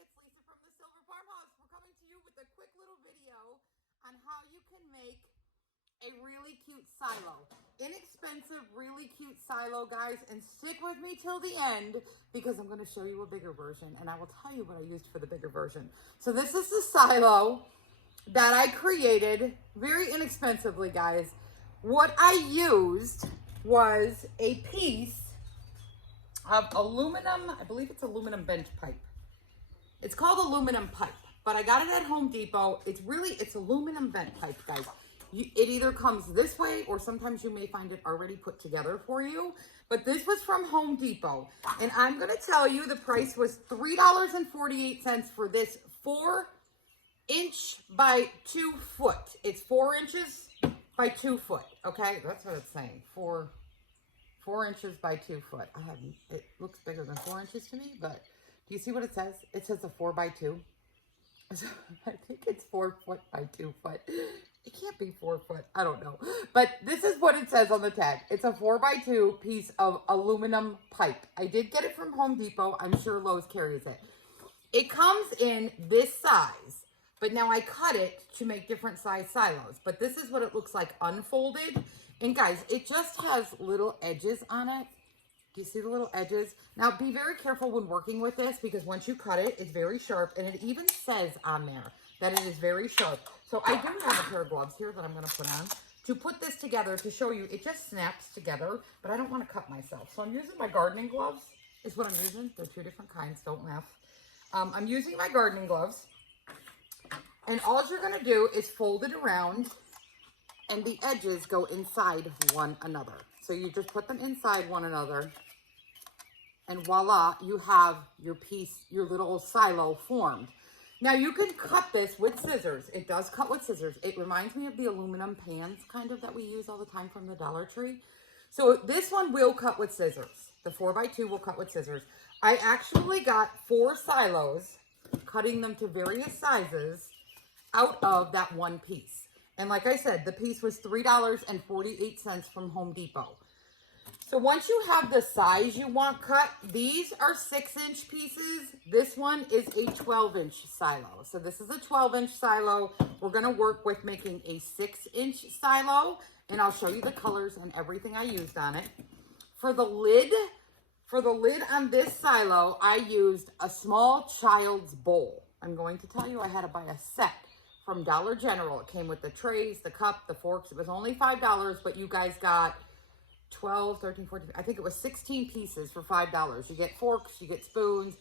it's Lisa from the Silver Farmhouse. We're coming to you with a quick little video on how you can make a really cute silo. Inexpensive, really cute silo, guys. And stick with me till the end because I'm going to show you a bigger version and I will tell you what I used for the bigger version. So this is the silo that I created very inexpensively, guys. What I used was a piece of aluminum, I believe it's aluminum bench pipe. It's called aluminum pipe, but I got it at Home Depot. It's aluminum bent pipe, guys. It either comes this way or sometimes you may find it already put together for you. But this was from Home Depot. And I'm going to tell you the price was $3.48 for this 4-inch by 2 foot. It's 4 inches by 2 foot. Okay, that's what it's saying. 4 inches by 2 foot. It looks bigger than 4 inches to me, but do you see what it says? It says a 4 by 2. So I think it's 4 foot by 2 foot. It can't be 4 foot. I don't know. But this is what it says on the tag. It's a 4 by 2 piece of aluminum pipe. I did get it from Home Depot. I'm sure Lowe's carries it. It comes in this size, but now I cut it to make different size silos. But this is what it looks like unfolded. And guys, it just has little edges on it. Do you see the little edges? Now, be very careful when working with this because once you cut it, it's very sharp. And it even says on there that it is very sharp. So I do have a pair of gloves here that I'm going to put on to put this together to show you. It just snaps together, but I don't want to cut myself. So I'm using my gardening gloves is what I'm using. They're 2 different kinds. Don't laugh. I'm using my gardening gloves. And all you're going to do is fold it around and the edges go inside one another. So you just put them inside one another and voila, you have your piece, your little silo formed. Now you can cut this with scissors. It does cut with scissors. It reminds me of the aluminum pans kind of that we use all the time from the Dollar Tree. So this one will cut with scissors. The 4 by 2 will cut with scissors. I actually got 4 silos, cutting them to various sizes out of that one piece. And like I said, the piece was $3.48 from Home Depot. So once you have the size you want cut, these are 6-inch pieces. This one is a 12-inch silo. So this is a 12-inch silo. We're going to work with making a 6-inch silo. And I'll show you the colors and everything I used on it. For the lid on this silo, I used a small child's bowl. I'm going to tell you I had to buy a set from Dollar General. It came with the trays, the cup, the forks. It was only $5, but you guys got 12, 13, 14, I think it was 16 pieces for $5. You get forks, you get spoons.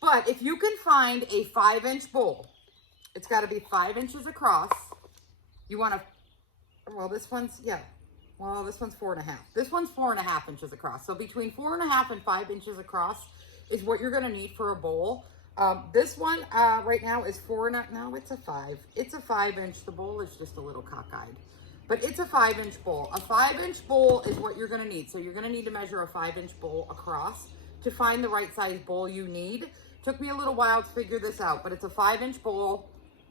But if you can find a 5-inch bowl, it's got to be 5 inches across. You want to, well, this one's 4.5. This one's 4.5 inches across. So between 4.5 and 5 inches across is what you're going to need for a bowl. This one right now is 4, no, it's a 5. It's a 5-inch. The bowl is just a little cockeyed. But it's a 5-inch bowl. A 5-inch bowl is what you're going to need. So you're going to need to measure a 5-inch bowl across to find the right size bowl you need. Took me a little while to figure this out, but it's a 5-inch bowl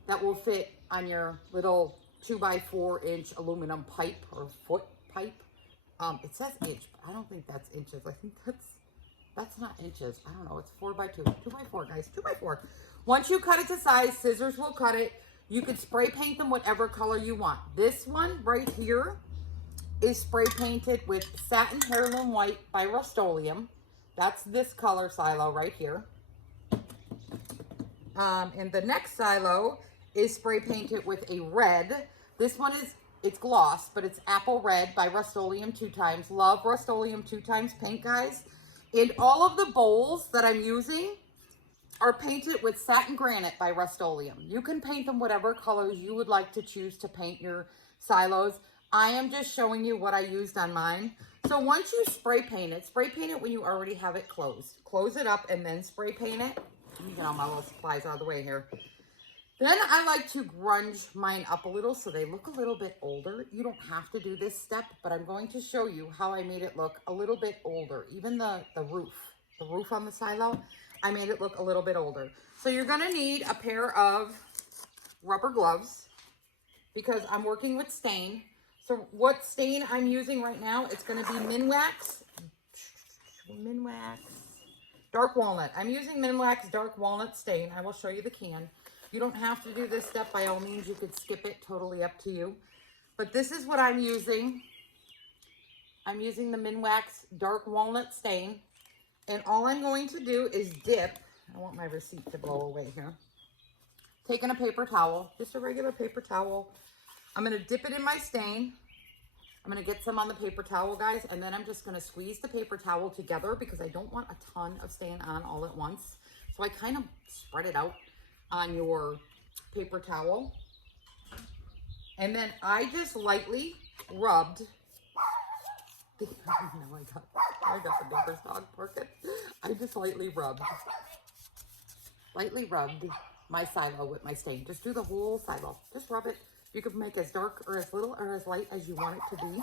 that will fit on your little 2 by 4-inch aluminum pipe or foot pipe. It says inch, but I don't think that's inches. I think that's not inches. I don't know. It's 4 by 2. 2 by 4, guys. 2 by 4. Once you cut it to size, scissors will cut it. You could spray paint them whatever color you want. This one right here is spray painted with Satin Heirloom White by Rust-Oleum. That's this color silo right here. And the next silo is spray painted with a red. This one it's gloss, but it's Apple Red by Rust-Oleum 2 times. Love Rust-Oleum 2 times paint, guys. And all of the bowls that I'm using are painted with Satin Granite by Rust-Oleum. You can paint them whatever colors you would like to choose to paint your silos. I am just showing you what I used on mine. So once you spray paint it when you already have it closed. Close it up and then spray paint it. Let me get all my little supplies out of the way here. Then I like to grunge mine up a little so they look a little bit older. You don't have to do this step, but I'm going to show you how I made it look a little bit older. Even the roof on the silo, I made it look a little bit older. So you're going to need a pair of rubber gloves because I'm working with stain. So what stain I'm using right now, it's going to be Minwax. Dark walnut. I'm using Minwax dark walnut stain. I will show you the can. You don't have to do this step by all means. You could skip it, totally up to you. But this is what I'm using. I'm using the Minwax dark walnut stain. And all I'm going to do is dip. I want my receipt to blow away here. Taking a paper towel, just a regular paper towel. I'm going to dip it in my stain. I'm going to get some on the paper towel, guys, and then I'm just going to squeeze the paper towel together because I don't want a ton of stain on all at once. So I kind of spread it out on your paper towel. And then I just lightly rubbed. I got the neighbor's dog barking. I just lightly rubbed my silo with my stain. Just do the whole silo. Just rub it. You could make as dark or as little or as light as you want it to be.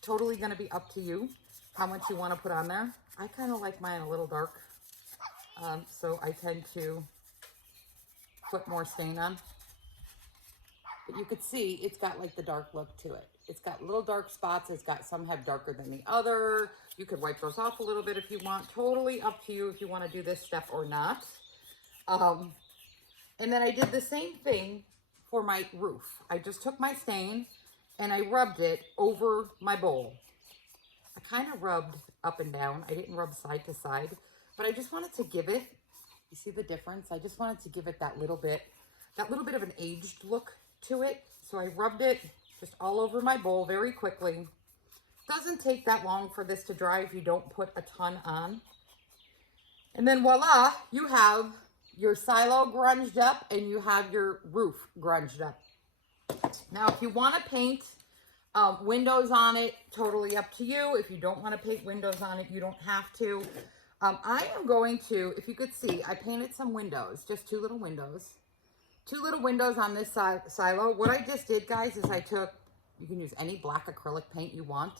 Totally going to be up to you how much you want to put on there. I kind of like mine a little dark. So I tend to put more stain on. But you could see it's got like the dark look to it. It's got little dark spots. It's got some have darker than the other. You could wipe those off a little bit if you want. Totally up to you if you want to do this step or not. And then I did the same thing for my roof. I just took my stain and I rubbed it over my bowl. I kind of rubbed up and down. I didn't rub side to side, but I just wanted to give it, you see the difference? I just wanted to give it that little bit of an aged look to it. So I rubbed it just all over my bowl very quickly. Doesn't take that long for this to dry if you don't put a ton on. And then voila, you have your silo grunged up and you have your roof grunged up. Now, if you want to paint windows on it, totally up to you. If you don't want to paint windows on it, you don't have to. I am going to, if you could see, I painted some windows, just two little windows. Two little windows on this silo. What I just did, guys, is I took, you can use any black acrylic paint you want.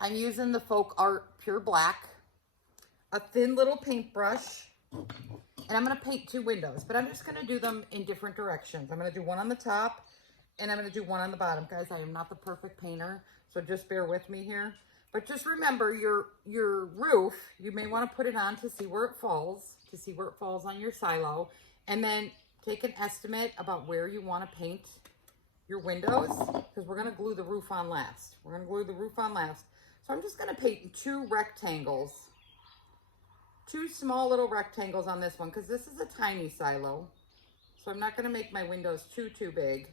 I'm using the Folk Art Pure Black, a thin little paintbrush, and I'm going to paint two windows, but I'm just going to do them in different directions. I'm going to do one on the top, and I'm going to do one on the bottom. Guys, I am not the perfect painter, so just bear with me here. But just remember, your roof, you may want to put it on to see where it falls, on your silo, and then take an estimate about where you want to paint your windows, because we're going to glue the roof on last. So I'm just going to paint two rectangles. Two small little rectangles on this one because this is a tiny silo. So I'm not going to make my windows too big.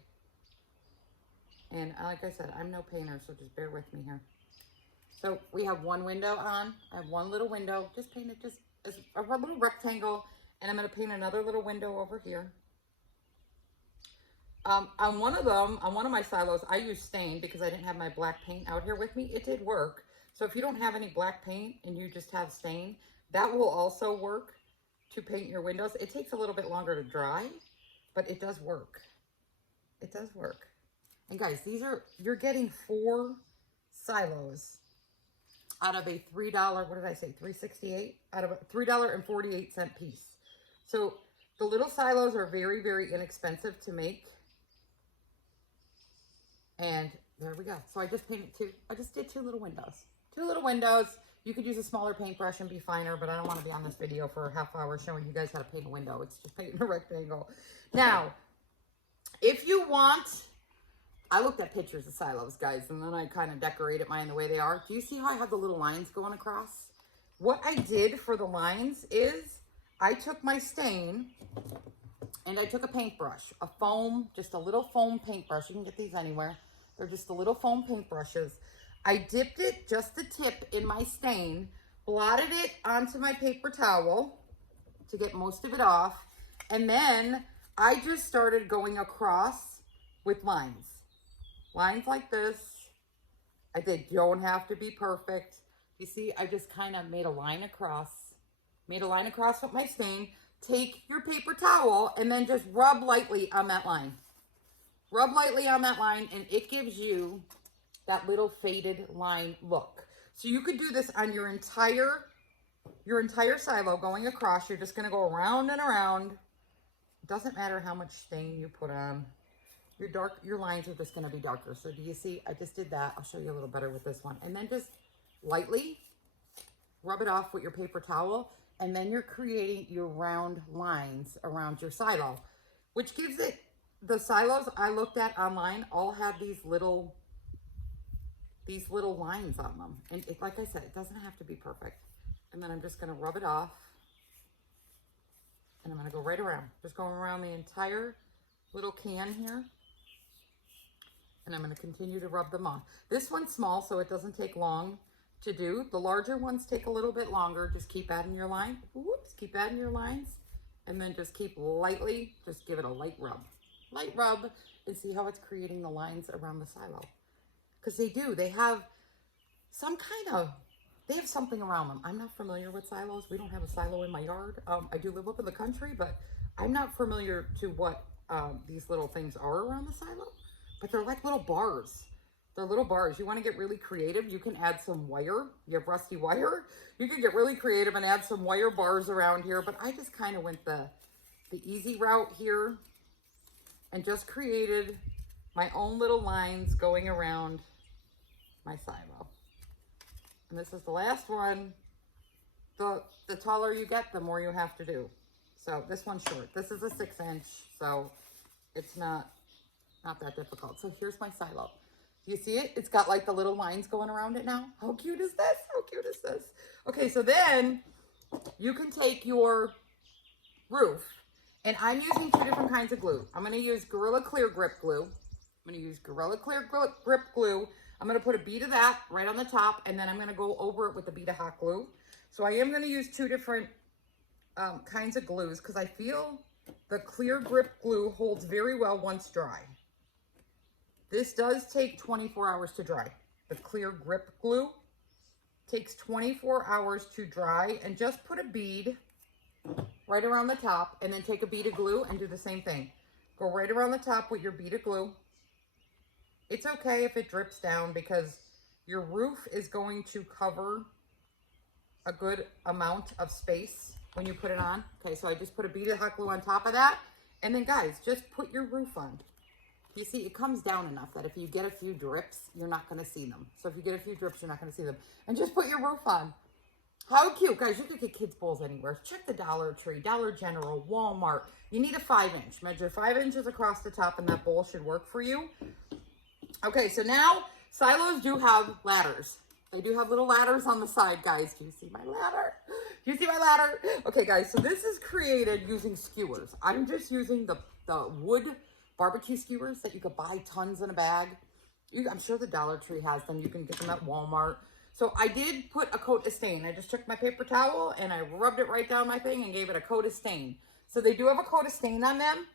And like I said, I'm no painter, so just bear with me here. So we have one window on. I have one little window. Just paint it just as a little rectangle. And I'm going to paint another little window over here. On one of my silos, I used stain because I didn't have my black paint out here with me. It did work. So if you don't have any black paint and you just have stain, that will also work to paint your windows. It takes a little bit longer to dry, but it does work. It does work. And guys, you're getting 4 silos out of a $3, what did I say, $3.68? Out of a $3.48 piece. So the little silos are very, very inexpensive to make. And there we go. So I just did two little windows. Two little windows. You could use a smaller paintbrush and be finer, but I don't want to be on this video for a half hour showing you guys how to paint a window. It's just painting a rectangle. Now, if you want, I looked at pictures of silos, guys, and then I kind of decorated mine the way they are. Do you see how I have the little lines going across? What I did for the lines is I took my stain and I took a paintbrush, a foam, just a little foam paintbrush. You can get these anywhere. They're just the little foam paintbrushes. I dipped it, just the tip, in my stain, blotted it onto my paper towel to get most of it off, and then I just started going across with lines. Lines like this. They don't have to be perfect. You see, I just kind of made a line across with my stain. Take your paper towel and then just rub lightly on that line. Rub lightly on that line, and it gives you that little faded line look. So you could do this on your entire silo going across. You're just going to go around and around. It doesn't matter how much stain you put on. Your lines are just going to be darker. So do you see? I just did that. I'll show you a little better with this one. And then just lightly rub it off with your paper towel, and then you're creating your round lines around your silo, which gives it, the silos I looked at online all have these little lines on them. And like I said, it doesn't have to be perfect. And then I'm just gonna rub it off. And I'm gonna go right around, just going around the entire little can here. And I'm gonna continue to rub them off. This one's small, so it doesn't take long to do. The larger ones take a little bit longer. Just keep adding your line. Whoops, keep adding your lines. And then just keep lightly, just give it a light rub. Light rub, and see how it's creating the lines around the silo. Because they do, they have some kind of, they have something around them. I'm not familiar with silos. We don't have a silo in my yard. I do live up in the country, but I'm not familiar to what these little things are around the silo. But they're like little bars. They're little bars. You want to get really creative, you can add some wire. You have rusty wire. You can get really creative and add some wire bars around here. But I just kind of went the easy route here and just created my own little lines going around my silo. And this is the last one. The taller you get, the more you have to do. So this one's short. This is a 6-inch, so it's not that difficult. So here's my silo. Do you see it? It's got like the little lines going around it now. How cute is this? How cute is this? Okay, so then you can take your roof, and I'm using 2 different kinds of glue. I'm gonna use Gorilla Clear Grip Glue. I'm gonna use Gorilla Clear Grip Glue. I'm gonna put a bead of that right on the top, and then I'm gonna go over it with a bead of hot glue. So I am gonna use 2 different kinds of glues because I feel the clear grip glue holds very well once dry. This does take 24 hours to dry. The clear grip glue takes 24 hours to dry, and just put a bead right around the top, and then take a bead of glue and do the same thing. Go right around the top with your bead of glue. It's okay if it drips down because your roof is going to cover a good amount of space when you put it on. Okay, so I just put a bead of hot glue on top of that. And then guys, just put your roof on. You see, it comes down enough that if you get a few drips, you're not gonna see them. So if you get a few drips, you're not gonna see them. And just put your roof on. How cute, guys. You could get kids' bowls anywhere. Check the Dollar Tree, Dollar General, Walmart. You need a 5-inch. Measure 5 inches across the top, and that bowl should work for you. Okay, so now silos do have ladders. They do have little ladders on the side, guys. Do you see my ladder? Do you see my ladder? Okay, guys, so this is created using skewers. I'm just using the wood barbecue skewers that you could buy tons in a bag. I'm sure the Dollar Tree has them. You can get them at Walmart. So I did put a coat of stain. I just took my paper towel and I rubbed it right down my thing and gave it a coat of stain. So they do have a coat of stain on them.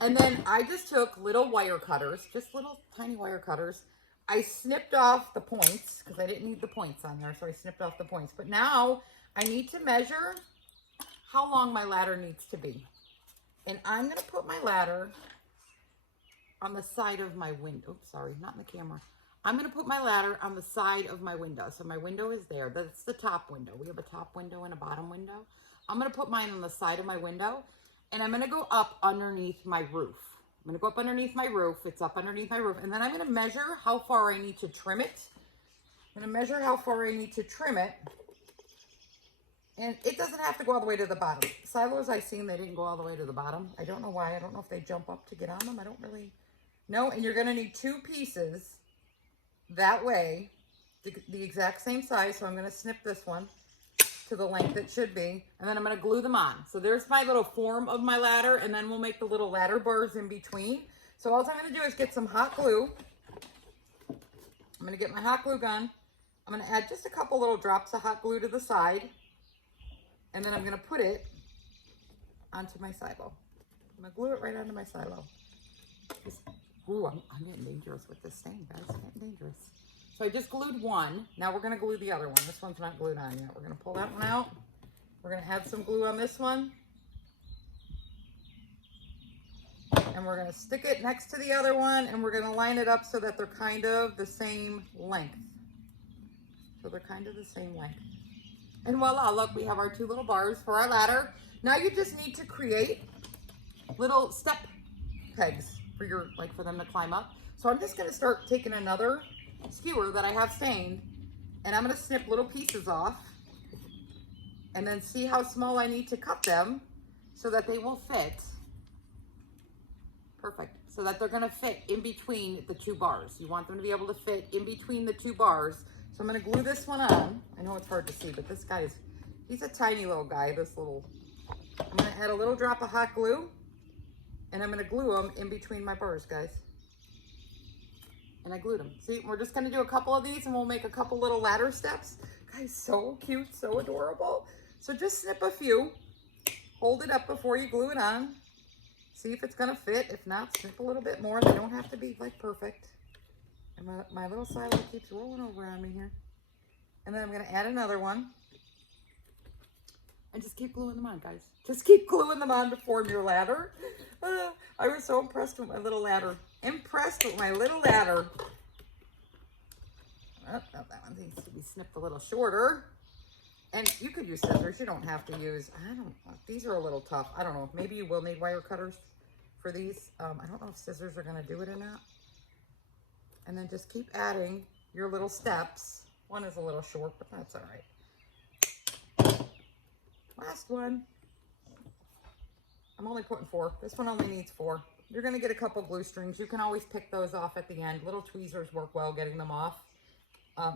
And then I just took little wire cutters, just little tiny wire cutters. I snipped off the points because I didn't need the points on there. So I snipped off the points. But now I need to measure how long my ladder needs to be. And I'm going to put my ladder on the side of my window. Oops, sorry, not in the camera. I'm going to put my ladder on the side of my window. So my window is there. That's the top window. We have a top window and a bottom window. I'm going to put mine on the side of my window, and I'm going to go up underneath my roof. I'm going to go up underneath my roof. It's up underneath my roof. And then I'm going to measure how far I need to trim it. I'm going to measure how far I need to trim it. And it doesn't have to go all the way to the bottom. Silos I've seen, they didn't go all the way to the bottom. I don't know why. I don't know if they jump up to get on them. I don't really know. And you're going to need 2 pieces that way, the exact same size. So I'm going to snip this one to the length it should be. And then I'm going to glue them on. So there's my little form of my ladder. And then we'll make the little ladder bars in between. So all I'm going to do is get some hot glue. I'm going to get my hot glue gun. I'm going to add just a couple little drops of hot glue to the side. And then I'm going to put it onto my silo. I'm going to glue it right onto my silo. Ooh, I'm getting dangerous with this stain, guys. It's getting dangerous. So I just glued one. Now we're going to glue the other one. This one's not glued on yet. We're going to pull that one out. We're going to add some glue on this one. And we're going to stick it next to the other one. And we're going to line it up so that they're kind of the same length. So they're kind of the same length. And voila, look, we have our 2 little bars for our ladder. Now you just need to create little step pegs for your, for them to climb up. So I'm just gonna start taking another skewer that I have stained, and I'm gonna snip little pieces off. and then see how small I need to cut them so that they will fit. Perfect. So that they're gonna fit in between the two bars. You want them to be able to fit in between the two bars. So I'm gonna glue this one on. I know it's hard to see, but this guy's, he's a tiny little guy, I'm gonna add a little drop of hot glue, and I'm gonna glue them in between my bars, guys. And I glued them. See, we're just gonna do a couple of these and we'll make a couple little ladder steps. Guys, so cute, so adorable. So just snip a few, hold it up before you glue it on. See if it's gonna fit. If not, snip a little bit more. They don't have to be like perfect. And my little silo keeps rolling over on me here. And then I'm gonna add another one. And just keep gluing them on, guys. Just keep gluing them on to form your ladder. I was so impressed with my little ladder. Impressed with my little ladder. Oh, that one needs to be snipped a little shorter. And you could use scissors. You don't have to use, I don't know. These are a little tough. I don't know. Maybe you will need wire cutters for these. I don't know if scissors are going to do it or not. And then just keep adding your little steps. One is a little short, but that's all right. Last one. I'm only putting 4. This one only needs 4. You're going to get a couple glue strings. You can always pick those off at the end. Little tweezers work well getting them off.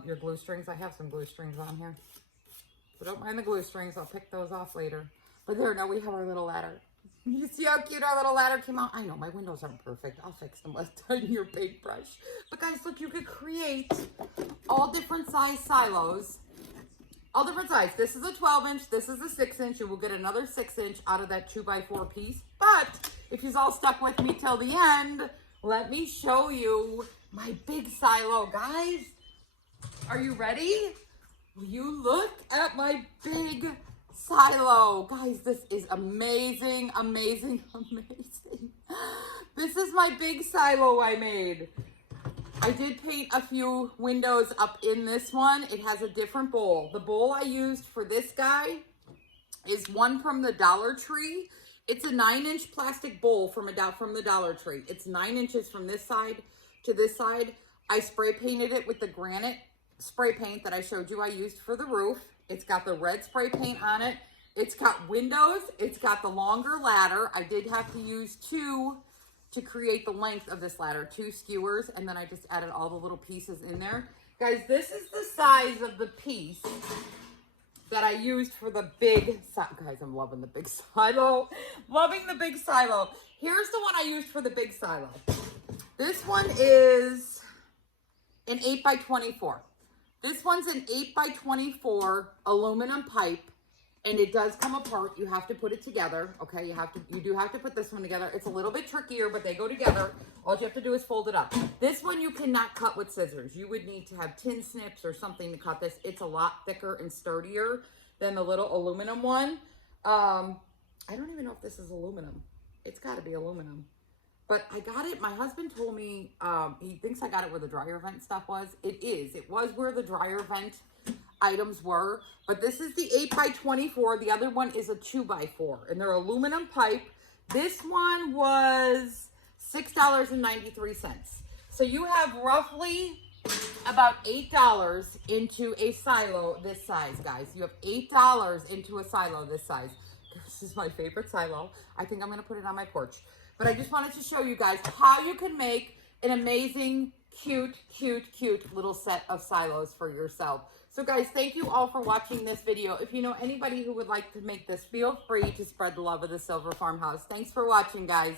Your glue strings. I have some glue strings on here. So don't mind the glue strings. I'll pick those off later. But there, now we have our little ladder. You see how cute our little ladder came out? I know my windows aren't perfect. I'll fix them with a tinier paintbrush. But guys, look, you could create all different size silos. All different size. This is a 12-inch. This is a 6-inch. You will get another 6-inch out of that 2x4 piece. But if you're all stuck with me till the end, let me show you my big silo, guys. Are you ready? Will you look at my big silo? Guys, this is amazing, amazing, amazing. This is my big silo I made. I did paint a few windows up in this one. It has a different bowl. The bowl I used for this guy is one from the Dollar Tree. It's a 9-inch plastic bowl from the Dollar Tree. It's 9 inches from this side to this side. I spray painted it with the granite spray paint that I showed you I used for the roof. It's got the red spray paint on it. It's got windows. It's got the longer ladder. I did have to use 2 to create the length of this ladder, 2 skewers, and then I just added all the little pieces in there. Guys, this is the size of the piece that I used for the big silo. Guys, I'm loving the big silo. Loving the big silo. Here's the one I used for the big silo. This one is an 8x24. This one's an 8x24 aluminum pipe, and it does come apart. You have to put it together, okay? You do have to put this one together. It's a little bit trickier, but they go together. All you have to do is fold it up. This one you cannot cut with scissors. You would need to have tin snips or something to cut this. It's a lot thicker and sturdier than the little aluminum one. I don't even know if this is aluminum. It's got to be aluminum. But I got it, my husband told me, he thinks I got it where the dryer vent stuff was. It is. It was where the dryer vent items were. But this is the 8x24. The other one is a 2x4. And they're aluminum pipe. This one was $6.93. So you have roughly about $8 into a silo this size, guys. You have $8 into a silo this size. This is my favorite silo. I think I'm going to put it on my porch. But I just wanted to show you guys how you can make an amazing, cute, cute, cute little set of silos for yourself. So guys, thank you all for watching this video. If you know anybody who would like to make this, feel free to spread the love of the Silver Farmhouse. Thanks for watching, guys.